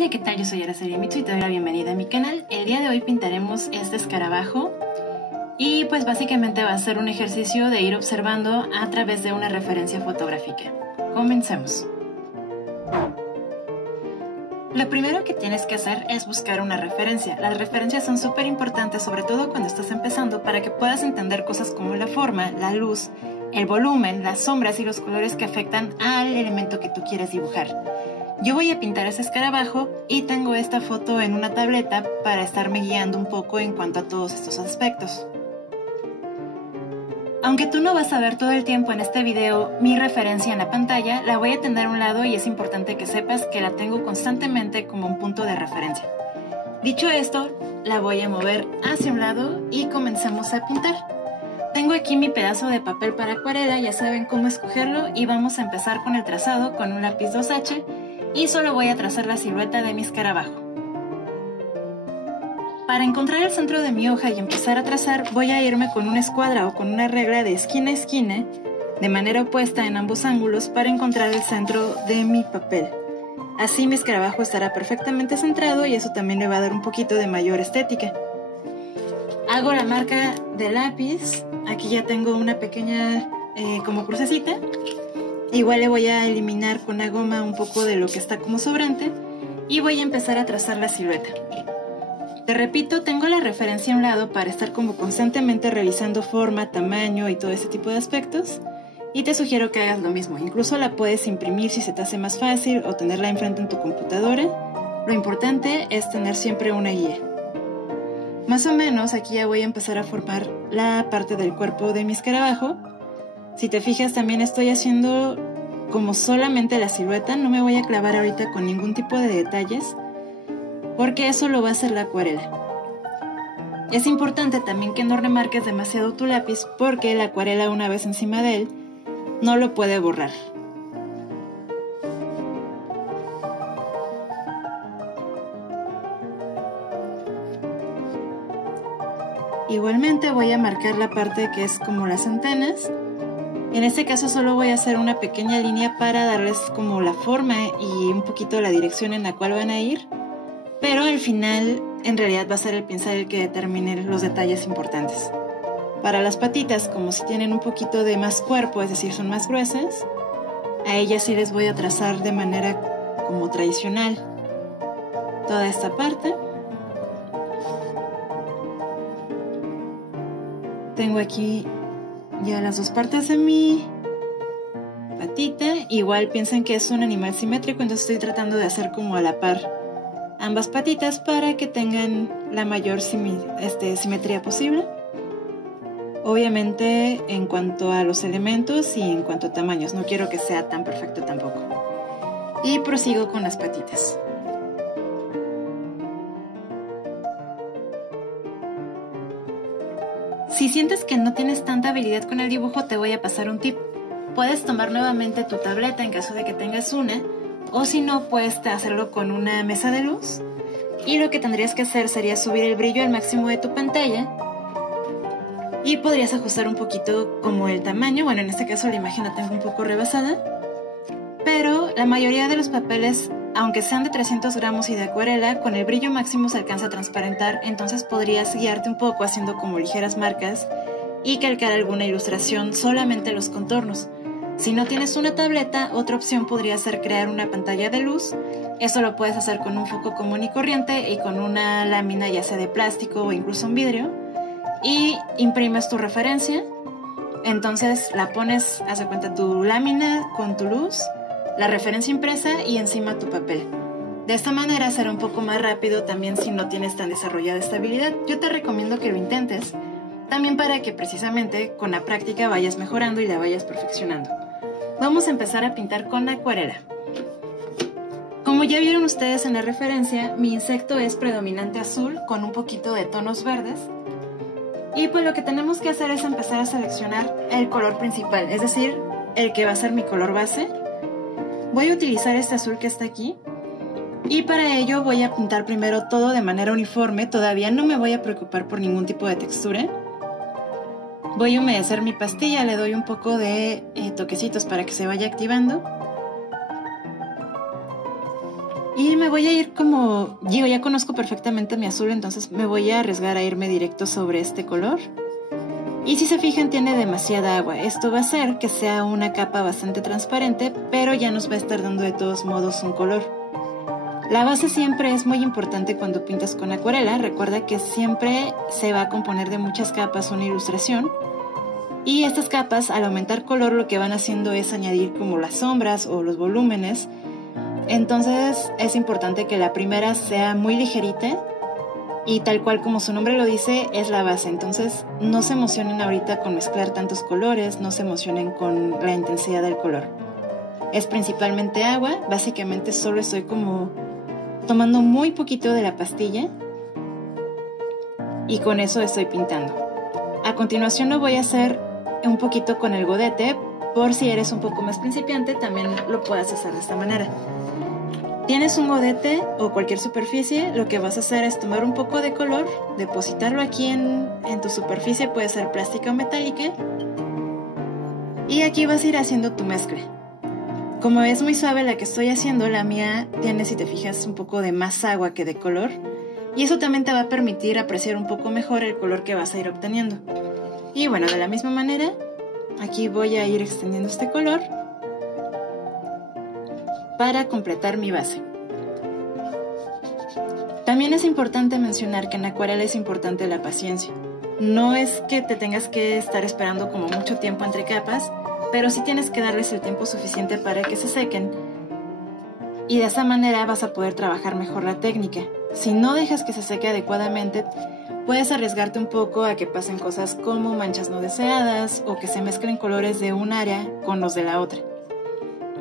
Hola, ¿qué tal? Yo soy Araceli Mitsu y te doy la bienvenida a mi canal. El día de hoy pintaremos este escarabajo y pues básicamente va a ser un ejercicio de ir observando a través de una referencia fotográfica. Comencemos. Lo primero que tienes que hacer es buscar una referencia. Las referencias son súper importantes, sobre todo cuando estás empezando, para que puedas entender cosas como la forma, la luz, el volumen, las sombras y los colores que afectan al elemento que tú quieres dibujar. Yo voy a pintar ese escarabajo y tengo esta foto en una tableta para estarme guiando un poco en cuanto a todos estos aspectos. Aunque tú no vas a ver todo el tiempo en este video mi referencia en la pantalla, la voy a tener a un lado y es importante que sepas que la tengo constantemente como un punto de referencia. Dicho esto, la voy a mover hacia un lado y comencemos a pintar. Tengo aquí mi pedazo de papel para acuarela, ya saben cómo escogerlo, y vamos a empezar con el trazado con un lápiz 2H y solo voy a trazar la silueta de mi escarabajo. Para encontrar el centro de mi hoja y empezar a trazar, voy a irme con una escuadra o con una regla de esquina a esquina, de manera opuesta en ambos ángulos, para encontrar el centro de mi papel. Así mi escarabajo estará perfectamente centrado y eso también le va a dar un poquito de mayor estética. Hago la marca de lápiz, aquí ya tengo una pequeña como crucecita. Igual le voy a eliminar con la goma un poco de lo que está como sobrante y voy a empezar a trazar la silueta. Te repito, tengo la referencia a un lado para estar como constantemente revisando forma, tamaño y todo ese tipo de aspectos, y te sugiero que hagas lo mismo. Incluso la puedes imprimir si se te hace más fácil o tenerla enfrente en tu computadora. Lo importante es tener siempre una guía. Más o menos aquí ya voy a empezar a formar la parte del cuerpo de mi escarabajo. Si te fijas, también estoy haciendo como solamente la silueta, no me voy a clavar ahorita con ningún tipo de detalles, porque eso lo va a hacer la acuarela. Es importante también que no remarques demasiado tu lápiz, porque la acuarela, una vez encima de él, no lo puede borrar. Igualmente voy a marcar la parte que es como las antenas. En este caso solo voy a hacer una pequeña línea para darles como la forma y un poquito la dirección en la cual van a ir, pero al final en realidad va a ser el pincel el que determine los detalles importantes. Para las patitas, como si tienen un poquito de más cuerpo, es decir, son más gruesas, a ellas sí les voy a trazar de manera como tradicional toda esta parte. Tengo aquí ya las dos partes de mi patita. Igual piensen que es un animal simétrico, entonces estoy tratando de hacer como a la par ambas patitas para que tengan la mayor simetría posible. Obviamente en cuanto a los elementos y en cuanto a tamaños, no quiero que sea tan perfecto tampoco. Y prosigo con las patitas. Si sientes que no tienes tanta habilidad con el dibujo, te voy a pasar un tip. Puedes tomar nuevamente tu tableta en caso de que tengas una, o si no, puedes hacerlo con una mesa de luz. Y lo que tendrías que hacer sería subir el brillo al máximo de tu pantalla y podrías ajustar un poquito como el tamaño. Bueno, en este caso la imagen la tengo un poco rebasada, pero la mayoría de los papeles, aunque sean de 300 gramos y de acuarela, con el brillo máximo se alcanza a transparentar, entonces podrías guiarte un poco haciendo como ligeras marcas y calcar alguna ilustración solamente los contornos. Si no tienes una tableta, otra opción podría ser crear una pantalla de luz. Eso lo puedes hacer con un foco común y corriente y con una lámina ya sea de plástico o incluso un vidrio, y imprimes tu referencia. Entonces la pones, haz de cuenta, tu lámina con tu luz, la referencia impresa y encima tu papel. De esta manera será un poco más rápido también si no tienes tan desarrollada esta habilidad. Yo te recomiendo que lo intentes, también para que precisamente con la práctica vayas mejorando y la vayas perfeccionando. Vamos a empezar a pintar con acuarela. Como ya vieron ustedes en la referencia, mi insecto es predominante azul con un poquito de tonos verdes. Y pues lo que tenemos que hacer es empezar a seleccionar el color principal, es decir, el que va a ser mi color base. Voy a utilizar este azul que está aquí y para ello voy a pintar primero todo de manera uniforme. Todavía no me voy a preocupar por ningún tipo de textura. Voy a humedecer mi pastilla, le doy un poco de toquecitos para que se vaya activando. Y me voy a ir como, digo, ya conozco perfectamente mi azul, entonces me voy a arriesgar a irme directo sobre este color. Y si se fijan, tiene demasiada agua. Esto va a hacer que sea una capa bastante transparente, pero ya nos va a estar dando de todos modos un color. La base siempre es muy importante cuando pintas con acuarela. Recuerda que siempre se va a componer de muchas capas una ilustración. Y estas capas, al aumentar color, lo que van haciendo es añadir como las sombras o los volúmenes. Entonces es importante que la primera sea muy ligerita y tal cual como su nombre lo dice, es la base. Entonces no se emocionen ahorita con mezclar tantos colores, no se emocionen con la intensidad del color. Es principalmente agua, básicamente solo estoy como tomando muy poquito de la pastilla y con eso estoy pintando. A continuación lo voy a hacer un poquito con el godete, por si eres un poco más principiante también lo puedes hacer de esta manera. Tienes un godete o cualquier superficie, lo que vas a hacer es tomar un poco de color, depositarlo aquí en tu superficie, puede ser plástica o metálica, y aquí vas a ir haciendo tu mezcla. Como es muy suave la que estoy haciendo, la mía tiene, si te fijas, un poco de más agua que de color, y eso también te va a permitir apreciar un poco mejor el color que vas a ir obteniendo. Y bueno, de la misma manera, aquí voy a ir extendiendo este color para completar mi base. También es importante mencionar que en acuarela es importante la paciencia. No es que te tengas que estar esperando como mucho tiempo entre capas, pero sí tienes que darles el tiempo suficiente para que se sequen y de esa manera vas a poder trabajar mejor la técnica. Si no dejas que se seque adecuadamente, puedes arriesgarte un poco a que pasen cosas como manchas no deseadas o que se mezclen colores de un área con los de la otra.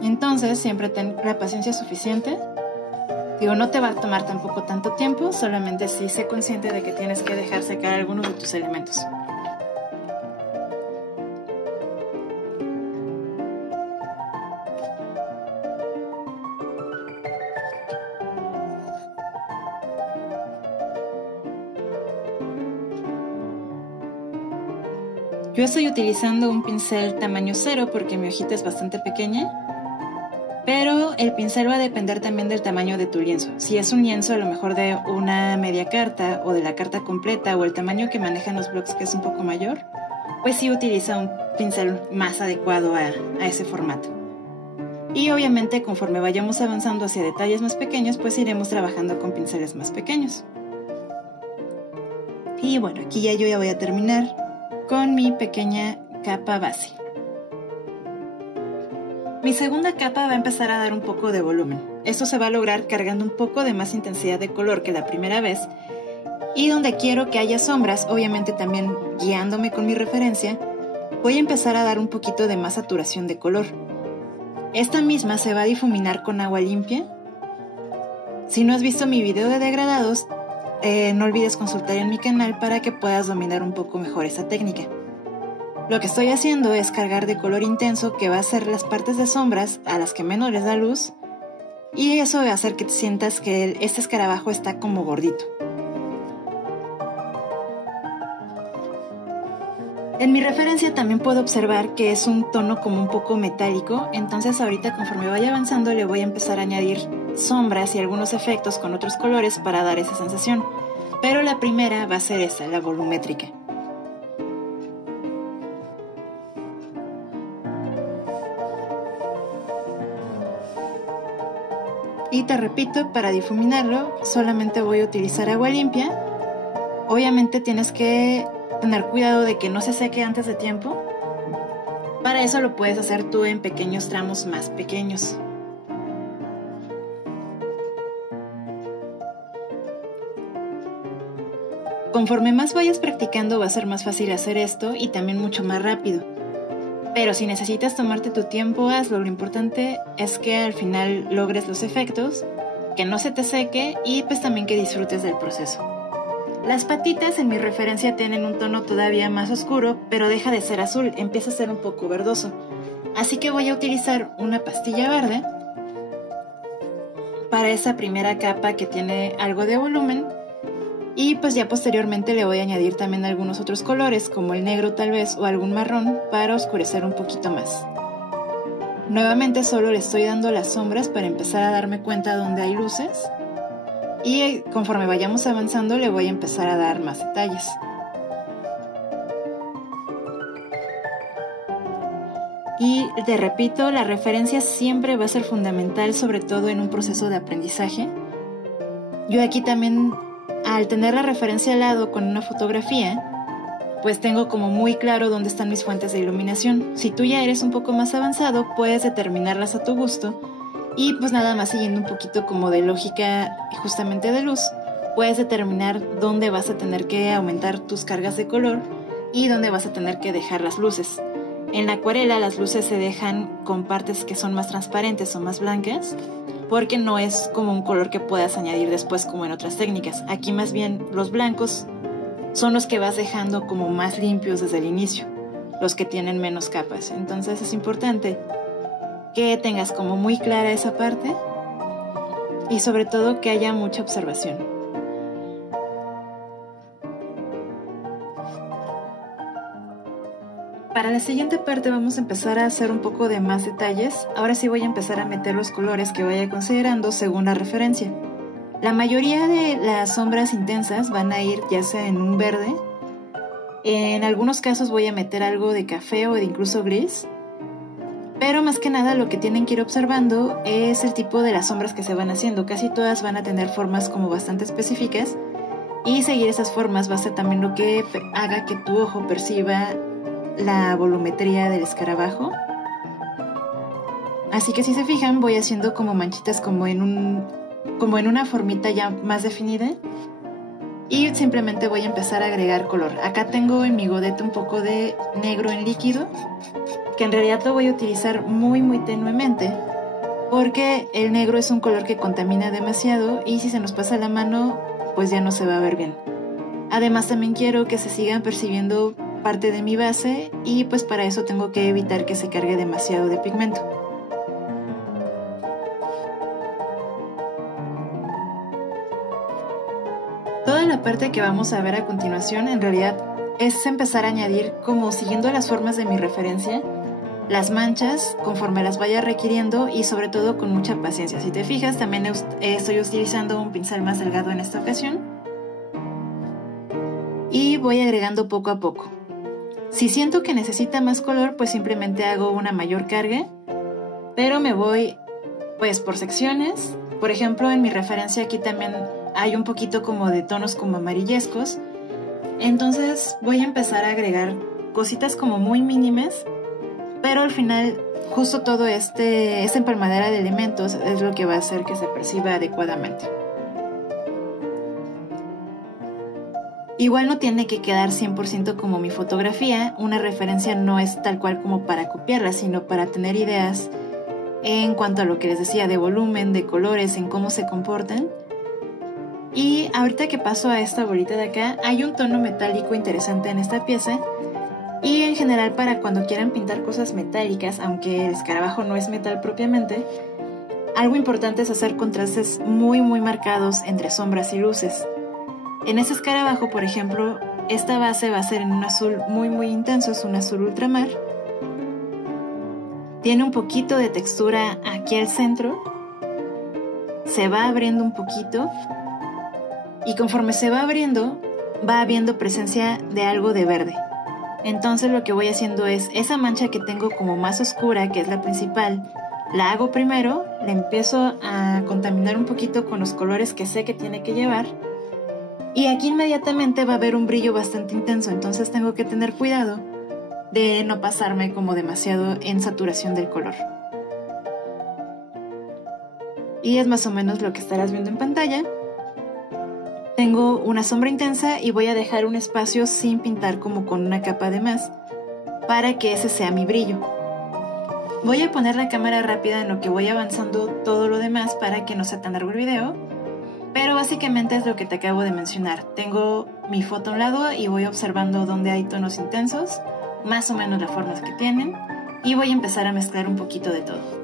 Entonces siempre ten la paciencia suficiente. Digo, no te va a tomar tampoco tanto tiempo, solamente sí sé consciente de que tienes que dejar secar algunos de tus elementos. Yo estoy utilizando un pincel tamaño 0 porque mi hojita es bastante pequeña, pero el pincel va a depender también del tamaño de tu lienzo. Si es un lienzo a lo mejor de una media carta o de la carta completa o el tamaño que manejan los blocks que es un poco mayor, pues sí utiliza un pincel más adecuado a ese formato. Y obviamente conforme vayamos avanzando hacia detalles más pequeños, pues iremos trabajando con pinceles más pequeños. Y bueno, aquí yo ya voy a terminar con mi pequeña capa base. Mi segunda capa va a empezar a dar un poco de volumen. Esto se va a lograr cargando un poco de más intensidad de color que la primera vez. Y donde quiero que haya sombras, obviamente también guiándome con mi referencia, voy a empezar a dar un poquito de más saturación de color. Esta misma se va a difuminar con agua limpia. Si no has visto mi video de degradados, no olvides consultar en mi canal para que puedas dominar un poco mejor esa técnica. Lo que estoy haciendo es cargar de color intenso, que va a ser las partes de sombras a las que menos les da luz, y eso va a hacer que te sientas que este escarabajo está como gordito. En mi referencia también puedo observar que es un tono como un poco metálico, entonces ahorita conforme vaya avanzando le voy a empezar a añadir sombras y algunos efectos con otros colores para dar esa sensación. Pero la primera va a ser esa, la volumétrica. Y te repito, para difuminarlo solamente voy a utilizar agua limpia. Obviamente tienes que tener cuidado de que no se seque antes de tiempo. Para eso lo puedes hacer tú en pequeños tramos más pequeños. Conforme más vayas practicando va a ser más fácil hacer esto y también mucho más rápido. Pero si necesitas tomarte tu tiempo, hazlo. Lo importante es que al final logres los efectos, que no se te seque y pues también que disfrutes del proceso. Las patitas en mi referencia tienen un tono todavía más oscuro, pero deja de ser azul, empieza a ser un poco verdoso. Así que voy a utilizar una pastilla verde para esa primera capa que tiene algo de volumen. Y pues ya posteriormente le voy a añadir también algunos otros colores, como el negro tal vez o algún marrón, para oscurecer un poquito más. Nuevamente solo le estoy dando las sombras para empezar a darme cuenta dónde hay luces. Y conforme vayamos avanzando le voy a empezar a dar más detalles. Y te repito, la referencia siempre va a ser fundamental, sobre todo en un proceso de aprendizaje. Yo aquí también, al tener la referencia al lado con una fotografía, pues tengo como muy claro dónde están mis fuentes de iluminación. Si tú ya eres un poco más avanzado, puedes determinarlas a tu gusto y pues nada más siguiendo un poquito como de lógica justamente de luz, puedes determinar dónde vas a tener que aumentar tus cargas de color y dónde vas a tener que dejar las luces. En la acuarela las luces se dejan con partes que son más transparentes o más blancas, porque no es como un color que puedas añadir después como en otras técnicas. Aquí más bien los blancos son los que vas dejando como más limpios desde el inicio, los que tienen menos capas. Entonces es importante que tengas como muy clara esa parte y sobre todo que haya mucha observación. Para la siguiente parte vamos a empezar a hacer un poco de más detalles. Ahora sí voy a empezar a meter los colores que vaya considerando según la referencia. La mayoría de las sombras intensas van a ir ya sea en un verde. En algunos casos voy a meter algo de café o de incluso gris. Pero más que nada lo que tienen que ir observando es el tipo de las sombras que se van haciendo. Casi todas van a tener formas como bastante específicas. Y seguir esas formas va a ser también lo que haga que tu ojo perciba la volumetría del escarabajo. Así que si se fijan, voy haciendo como manchitas como en una formita ya más definida. Y simplemente voy a empezar a agregar color. Acá tengo en mi godete un poco de negro en líquido, que en realidad lo voy a utilizar muy muy tenuemente, porque el negro es un color que contamina demasiado y si se nos pasa la mano, pues ya no se va a ver bien. Además también quiero que se sigan percibiendo parte de mi base y pues para eso tengo que evitar que se cargue demasiado de pigmento. Toda la parte que vamos a ver a continuación en realidad es empezar a añadir, como siguiendo las formas de mi referencia, las manchas conforme las vaya requiriendo y sobre todo con mucha paciencia. Si te fijas, también estoy utilizando un pincel más delgado en esta ocasión y voy agregando poco a poco. Si siento que necesita más color, pues simplemente hago una mayor carga, pero me voy pues por secciones. Por ejemplo, en mi referencia aquí también hay un poquito como de tonos como amarillescos, entonces voy a empezar a agregar cositas como muy mínimas, pero al final justo todo esta empalmadera de elementos es lo que va a hacer que se perciba adecuadamente. Igual no tiene que quedar 100% como mi fotografía, una referencia no es tal cual como para copiarla, sino para tener ideas en cuanto a lo que les decía de volumen, de colores, en cómo se comportan. Y ahorita que paso a esta bolita de acá, hay un tono metálico interesante en esta pieza y en general para cuando quieran pintar cosas metálicas, aunque el escarabajo no es metal propiamente, algo importante es hacer contrastes muy muy marcados entre sombras y luces. En ese escarabajo, por ejemplo, esta base va a ser en un azul muy muy intenso, es un azul ultramar. Tiene un poquito de textura aquí al centro, se va abriendo un poquito y conforme se va abriendo, va habiendo presencia de algo de verde. Entonces lo que voy haciendo es, esa mancha que tengo como más oscura, que es la principal, la hago primero, le empiezo a contaminar un poquito con los colores que sé que tiene que llevar. Y aquí inmediatamente va a haber un brillo bastante intenso, entonces tengo que tener cuidado de no pasarme como demasiado en saturación del color. Y es más o menos lo que estarás viendo en pantalla. Tengo una sombra intensa y voy a dejar un espacio sin pintar como con una capa de más, para que ese sea mi brillo. Voy a poner la cámara rápida en lo que voy avanzando todo lo demás para que no sea tan largo el video. Pero básicamente es lo que te acabo de mencionar. Tengo mi foto a un lado y voy observando dónde hay tonos intensos, más o menos las formas que tienen, y voy a empezar a mezclar un poquito de todo.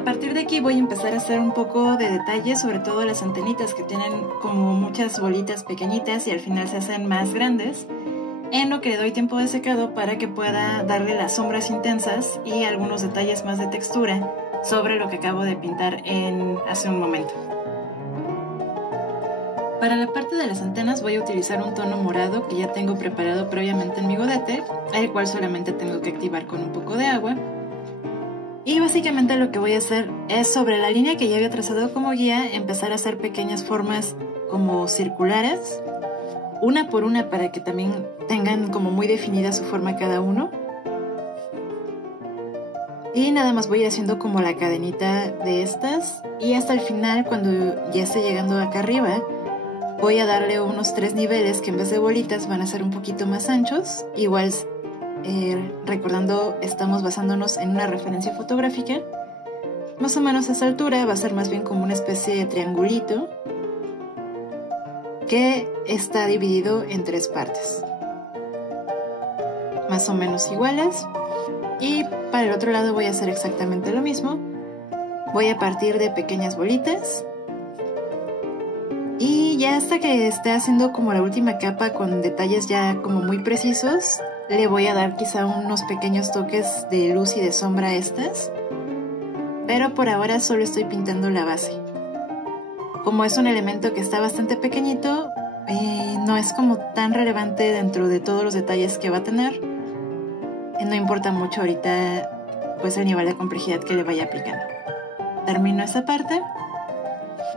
a partir de aquí voy a empezar a hacer un poco de detalle, sobre todo las antenitas que tienen como muchas bolitas pequeñitas y al final se hacen más grandes, en lo que le doy tiempo de secado para que pueda darle las sombras intensas y algunos detalles más de textura sobre lo que acabo de pintar hace un momento. Para la parte de las antenas voy a utilizar un tono morado que ya tengo preparado previamente en mi godete, el cual solamente tengo que activar con un poco de agua. Y básicamente lo que voy a hacer es, sobre la línea que ya había trazado como guía, empezar a hacer pequeñas formas como circulares, una por una, para que también tengan como muy definida su forma cada uno. Y nada más voy a ir haciendo como la cadenita de estas, y hasta el final, cuando ya esté llegando acá arriba, voy a darle unos 3 niveles que en vez de bolitas van a ser un poquito más anchos. Igual, recordando, estamos basándonos en una referencia fotográfica. Más o menos a esa altura va a ser más bien como una especie de triangulito que está dividido en 3 partes, más o menos iguales. Y para el otro lado voy a hacer exactamente lo mismo. Voy a partir de pequeñas bolitas. Y ya hasta que esté haciendo como la última capa con detalles ya como muy precisos, le voy a dar quizá unos pequeños toques de luz y de sombra a estas. Pero por ahora solo estoy pintando la base. Como es un elemento que está bastante pequeñito, no es como tan relevante dentro de todos los detalles que va a tener. No importa mucho ahorita pues el nivel de complejidad que le vaya aplicando. Termino esta parte.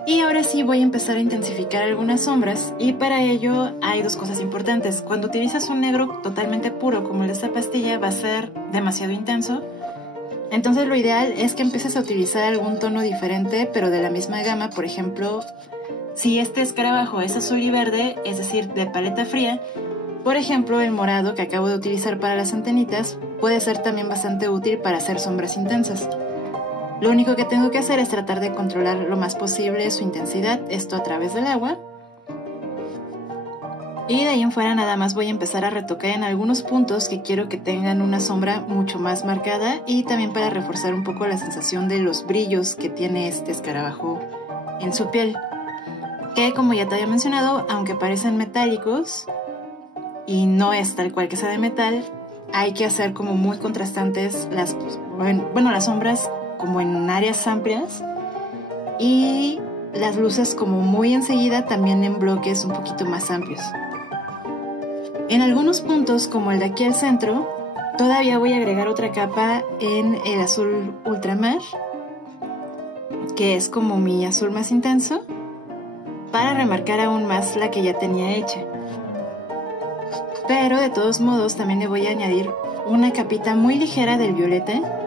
Y ahora sí voy a empezar a intensificar algunas sombras, y para ello hay 2 cosas importantes. Cuando utilizas un negro totalmente puro como el de esta pastilla va a ser demasiado intenso, entonces lo ideal es que empieces a utilizar algún tono diferente pero de la misma gama. Por ejemplo, si este escarabajo es azul y verde, es decir, de paleta fría, por ejemplo el morado que acabo de utilizar para las antenitas puede ser también bastante útil para hacer sombras intensas. Lo único que tengo que hacer es tratar de controlar lo más posible su intensidad, esto a través del agua. Y de ahí en fuera nada más voy a empezar a retocar en algunos puntos que quiero que tengan una sombra mucho más marcada, y también para reforzar un poco la sensación de los brillos que tiene este escarabajo en su piel. Que, como ya te había mencionado, aunque parecen metálicos y no es tal cual que sea de metal, hay que hacer como muy contrastantes las sombras como en áreas amplias, y las luces como muy enseguida también en bloques un poquito más amplios. En algunos puntos, como el de aquí al centro, todavía voy a agregar otra capa en el azul ultramar, que es como mi azul más intenso, para remarcar aún más la que ya tenía hecha. Pero de todos modos también le voy a añadir una capita muy ligera del violeta,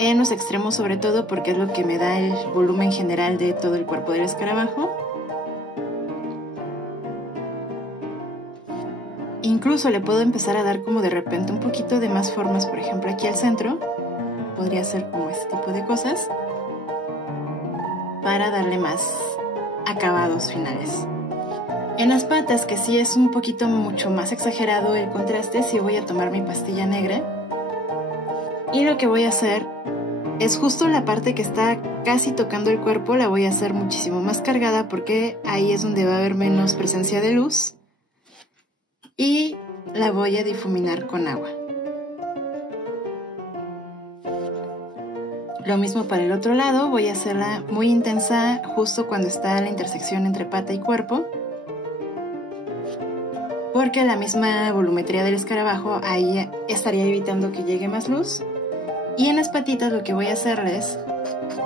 en los extremos sobre todo, porque es lo que me da el volumen general de todo el cuerpo del escarabajo. Incluso le puedo empezar a dar como de repente un poquito de más formas, por ejemplo aquí al centro, podría ser como este tipo de cosas, para darle más acabados finales. En las patas, que sí es un poquito mucho más exagerado el contraste, sí voy a tomar mi pastilla negra. Y lo que voy a hacer es justo la parte que está casi tocando el cuerpo, la voy a hacer muchísimo más cargada, porque ahí es donde va a haber menos presencia de luz, y la voy a difuminar con agua. Lo mismo para el otro lado, voy a hacerla muy intensa justo cuando está la intersección entre pata y cuerpo, porque la misma volumetría del escarabajo ahí estaría evitando que llegue más luz. Y en las patitas lo que voy a hacerles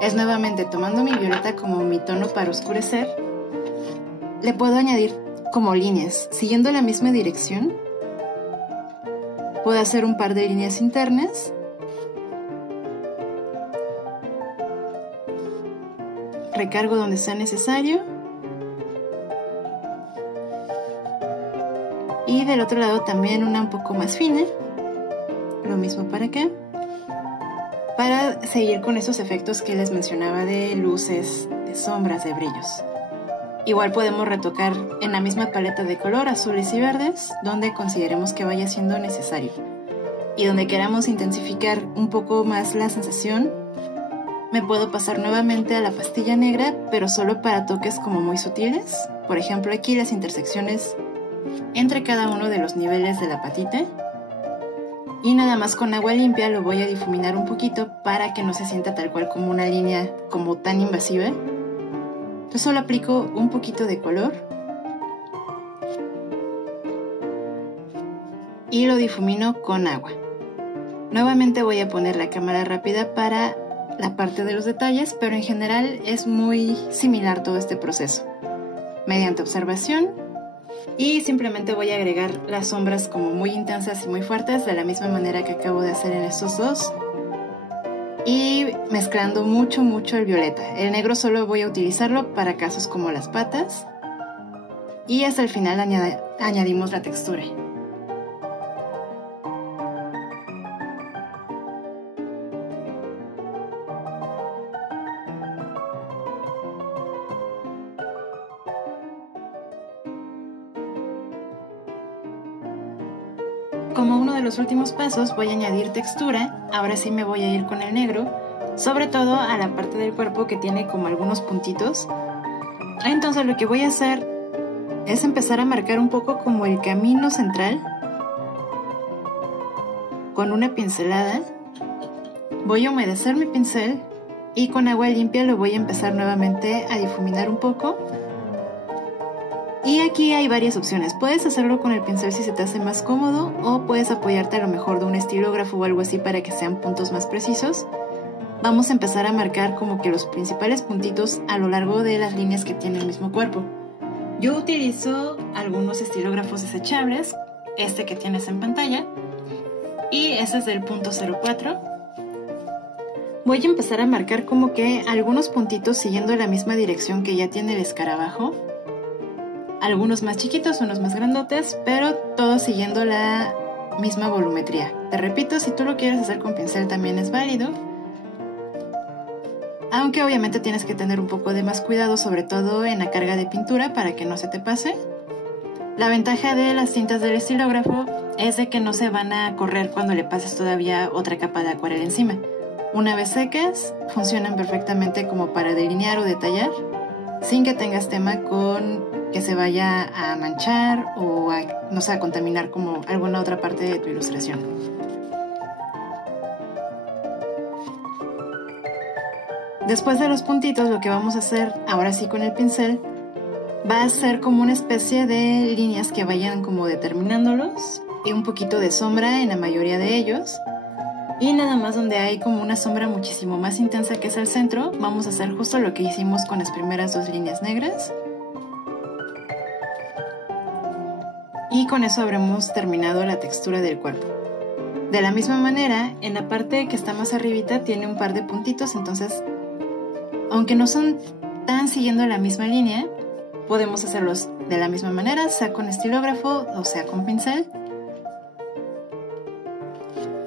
es, nuevamente tomando mi violeta como mi tono para oscurecer, le puedo añadir como líneas, siguiendo la misma dirección. Puedo hacer un par de líneas internas, recargo donde sea necesario, y del otro lado también una un poco más fina, lo mismo para acá, para seguir con esos efectos que les mencionaba de luces, de sombras, de brillos. Igual podemos retocar en la misma paleta de color, azules y verdes, donde consideremos que vaya siendo necesario. Y donde queramos intensificar un poco más la sensación, me puedo pasar nuevamente a la pastilla negra, pero solo para toques como muy sutiles. Por ejemplo, aquí las intersecciones entre cada uno de los niveles de la patita. Y nada más con agua limpia lo voy a difuminar un poquito para que no se sienta tal cual como una línea como tan invasiva. Entonces solo aplico un poquito de color y lo difumino con agua. Nuevamente voy a poner la cámara rápida para la parte de los detalles, pero en general es muy similar todo este proceso. Mediante observación, y simplemente voy a agregar las sombras como muy intensas y muy fuertes de la misma manera que acabo de hacer en estos dos, y mezclando mucho el violeta. El negro solo voy a utilizarlo para casos como las patas, y hasta el final añadimos la textura. Como uno de los últimos pasos voy a añadir textura. Ahora sí me voy a ir con el negro, sobre todo a la parte del cuerpo que tiene como algunos puntitos. Entonces lo que voy a hacer es empezar a marcar un poco como el camino central con una pincelada. Voy a humedecer mi pincel y con agua limpia lo voy a empezar nuevamente a difuminar un poco. Y aquí hay varias opciones. Puedes hacerlo con el pincel si se te hace más cómodo, o puedes apoyarte a lo mejor de un estilógrafo o algo así para que sean puntos más precisos. Vamos a empezar a marcar como que los principales puntitos a lo largo de las líneas que tiene el mismo cuerpo. Yo utilizo algunos estilógrafos desechables, este que tienes en pantalla, y ese es del punto 04. Voy a empezar a marcar como que algunos puntitos siguiendo la misma dirección que ya tiene el escarabajo. Algunos más chiquitos, unos más grandotes, pero todos siguiendo la misma volumetría. Te repito, si tú lo quieres hacer con pincel también es válido, aunque obviamente tienes que tener un poco de más cuidado, sobre todo en la carga de pintura, para que no se te pase. La ventaja de las tintas del estilógrafo es de que no se van a correr cuando le pases todavía otra capa de acuarela encima. Una vez secas, funcionan perfectamente como para delinear o detallar, sin que tengas tema con que se vaya a manchar o a contaminar como alguna otra parte de tu ilustración. Después de los puntitos, lo que vamos a hacer ahora sí con el pincel va a ser como una especie de líneas que vayan como determinándolos, y un poquito de sombra en la mayoría de ellos. Y nada más donde hay como una sombra muchísimo más intensa, que es el centro, vamos a hacer justo lo que hicimos con las primeras dos líneas negras. Y con eso habremos terminado la textura del cuerpo. De la misma manera, en la parte que está más arribita tiene un par de puntitos, entonces, aunque no son tan siguiendo la misma línea, podemos hacerlos de la misma manera, sea con estilógrafo o sea con pincel,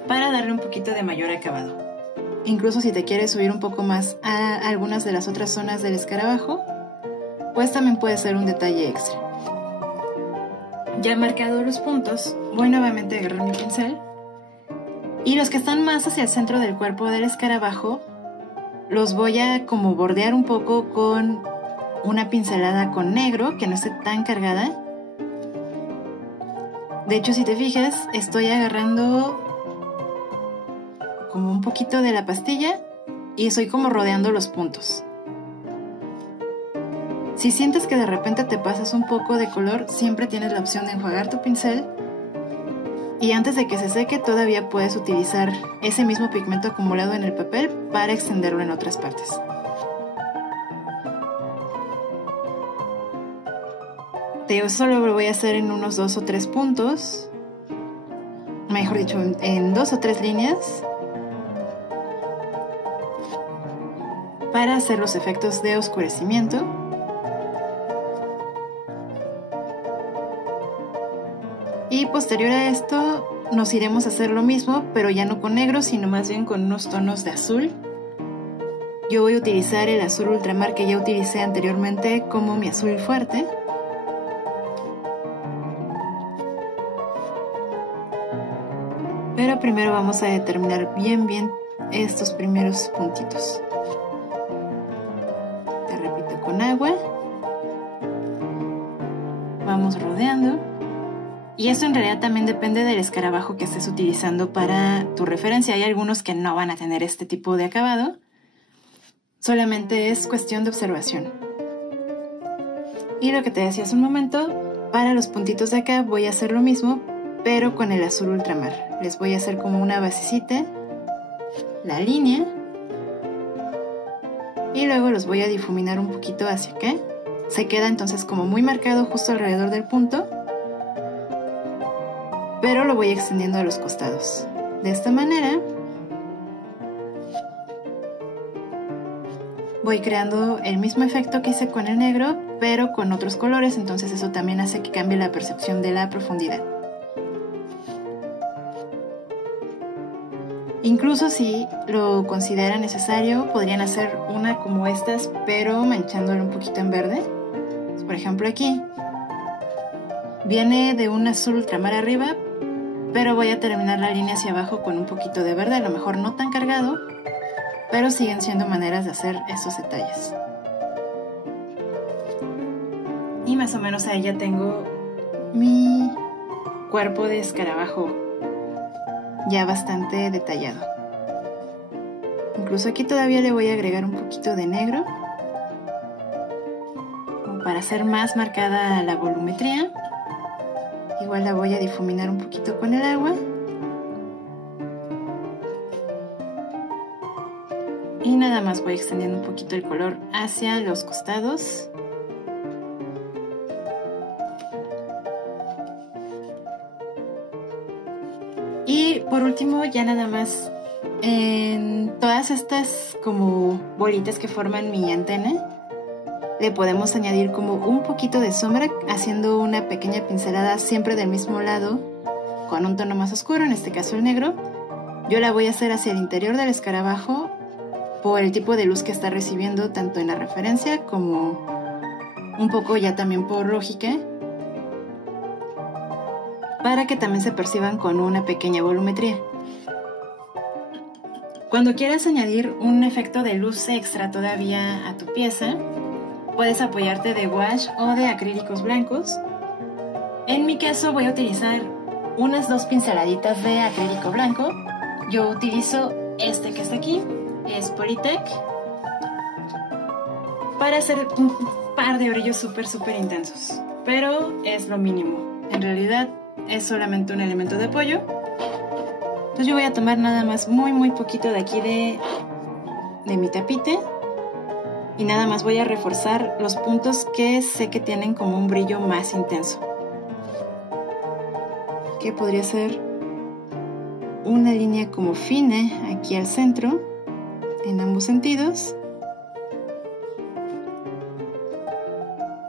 para darle un poquito de mayor acabado. Incluso si te quieres subir un poco más a algunas de las otras zonas del escarabajo, pues también puede ser un detalle extra. Ya marcado los puntos, voy nuevamente a agarrar mi pincel, y los que están más hacia el centro del cuerpo del escarabajo los voy a como bordear un poco con una pincelada con negro, que no esté tan cargada. De hecho, si te fijas, estoy agarrando como un poquito de la pastilla y estoy como rodeando los puntos. Si sientes que de repente te pasas un poco de color, siempre tienes la opción de enjuagar tu pincel, y antes de que se seque todavía puedes utilizar ese mismo pigmento acumulado en el papel para extenderlo en otras partes. Yo solo lo voy a hacer en unos 2 o 3 puntos, mejor dicho, en 2 o 3 líneas, para hacer los efectos de oscurecimiento. Y posterior a esto nos iremos a hacer lo mismo, pero ya no con negro, sino más bien con unos tonos de azul. Yo voy a utilizar el azul ultramar que ya utilicé anteriormente como mi azul fuerte. Pero primero vamos a determinar bien estos primeros puntitos. Y eso en realidad también depende del escarabajo que estés utilizando para tu referencia. Hay algunos que no van a tener este tipo de acabado. Solamente es cuestión de observación. Y lo que te decía hace un momento, para los puntitos de acá voy a hacer lo mismo, pero con el azul ultramar. Les voy a hacer como una basecita, la línea, y luego los voy a difuminar un poquito hacia acá. Se queda entonces como muy marcado justo alrededor del punto, pero lo voy extendiendo a los costados. De esta manera voy creando el mismo efecto que hice con el negro, pero con otros colores, entonces eso también hace que cambie la percepción de la profundidad. Incluso si lo consideran necesario, podrían hacer una como estas, pero manchándolo un poquito en verde. Por ejemplo aquí, viene de un azul ultramar arriba, pero voy a terminar la línea hacia abajo con un poquito de verde, a lo mejor no tan cargado, pero siguen siendo maneras de hacer esos detalles. Y más o menos ahí ya tengo mi cuerpo de escarabajo ya bastante detallado. Incluso aquí todavía le voy a agregar un poquito de negro como para hacer más marcada la volumetría. Igual la voy a difuminar un poquito con el agua. Y nada más voy extendiendo un poquito el color hacia los costados. Y por último, ya nada más en todas estas como bolitas que forman mi antena, le podemos añadir como un poquito de sombra, haciendo una pequeña pincelada siempre del mismo lado con un tono más oscuro, en este caso el negro. Yo la voy a hacer hacia el interior del escarabajo por el tipo de luz que está recibiendo, tanto en la referencia como un poco ya también por lógica, para que también se perciban con una pequeña volumetría. Cuando quieras añadir un efecto de luz extra todavía a tu pieza, puedes apoyarte de gouache o de acrílicos blancos. En mi caso voy a utilizar unas 2 pinceladitas de acrílico blanco. Yo utilizo este que está aquí, es Polytech, para hacer un par de brillos súper intensos, pero es lo mínimo. En realidad es solamente un elemento de apoyo. Entonces yo voy a tomar nada más muy poquito de aquí de mi tapite, y nada más voy a reforzar los puntos que sé que tienen como un brillo más intenso, que podría ser una línea como fina aquí al centro en ambos sentidos,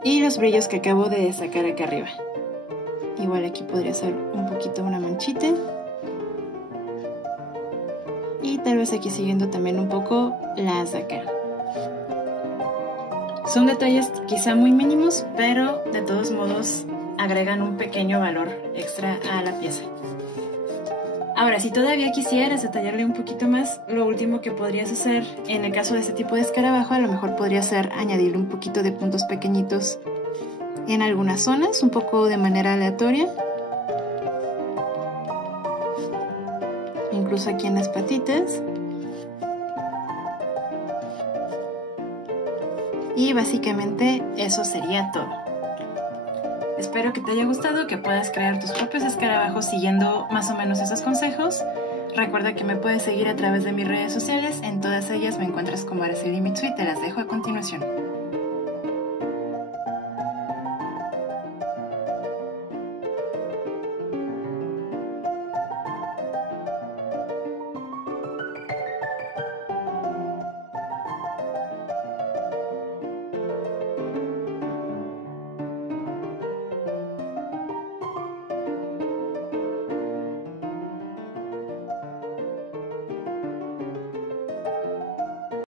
y los brillos que acabo de sacar acá arriba. Igual aquí podría ser un poquito una manchita, y tal vez aquí siguiendo también un poco las de acá. Son detalles quizá muy mínimos, pero de todos modos agregan un pequeño valor extra a la pieza. Ahora, si todavía quisieras detallarle un poquito más, lo último que podrías hacer en el caso de este tipo de escarabajo, a lo mejor podría ser añadirle un poquito de puntos pequeñitos en algunas zonas, un poco de manera aleatoria. Incluso aquí en las patitas. Y básicamente eso sería todo. Espero que te haya gustado, que puedas crear tus propios escarabajos siguiendo más o menos esos consejos. Recuerda que me puedes seguir a través de mis redes sociales, en todas ellas me encuentras como Araceli Mitsui, te las dejo a continuación.